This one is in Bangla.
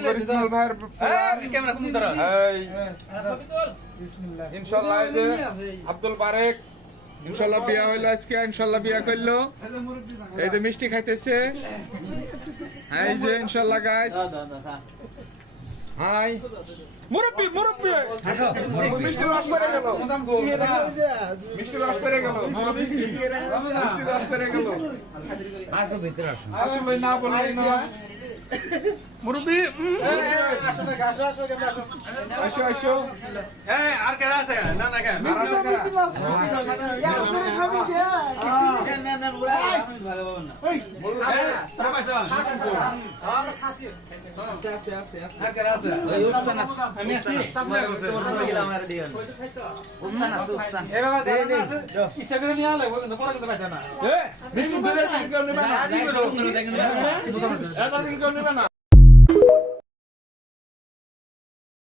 আমগো ইসমাইল ভাইয়ের ক্যামেরা কোন ধরো এই ইনশাআল্লাহ এই যে আব্দুল বারেক ইনশাআল্লাহ বিয়া হইলো আজকে ইনশাআল্লাহ বিয়া করলো এই যে মিষ্টি খাইতেছে এই যে ইনশাআল্লাহ গাইস হাই মুরব্বি মুরব্বি মিষ্টি রস পড়ে গেল মিষ্টি রস পড়ে গেল মিষ্টি রস পড়ে গেল আসো ভিতরে আসো আসুন ভাই না বলেন না মুরব্বি আসো আসো এই আর কে আছে না না কে আমি আছি ইচ্ছা করে নিয়ে আলে ওই পরে কিন্তু পাইতা না মিষ্টি ধরে কেউ নেবে না এবার কেউ নেবে না